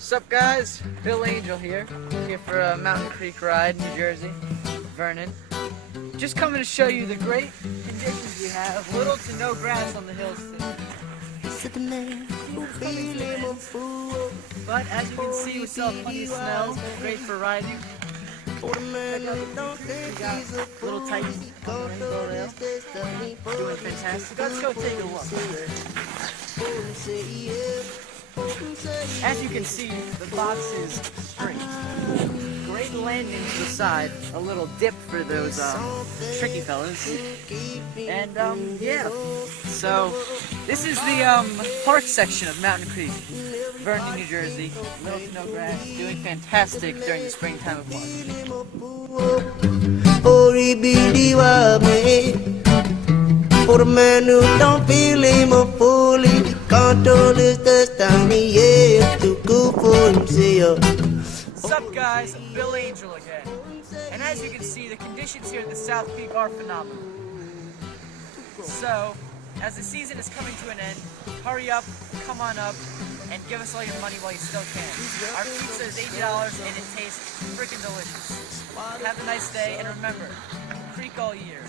Sup guys, Bill Angel here for a Mountain Creek ride, New Jersey, Vernon. Just coming to show you the great conditions we have, little to no grass on the hills today. But as you can see, we still have plenty of snow, great for riding. Check out the we got little Titan on the rainbow rail, doing fantastic. Let's go take a look. As you can see, the box is straight. Great landing to the side, a little dip for those tricky fellas. And yeah, so this is the park section of Mountain Creek, Vernon, New Jersey. Little to no grass, doing fantastic during the springtime of March. For a man who don't feel him a fool, he control his destiny, yeah, to go for himself. What's up guys, Bill Angel again. And as you can see, the conditions here at the South Peak are phenomenal. So, as the season is coming to an end, hurry up, come on up, and give us all your money while you still can. Our pizza is $80 and it tastes freaking delicious. Have a nice day, and remember, Creek all year.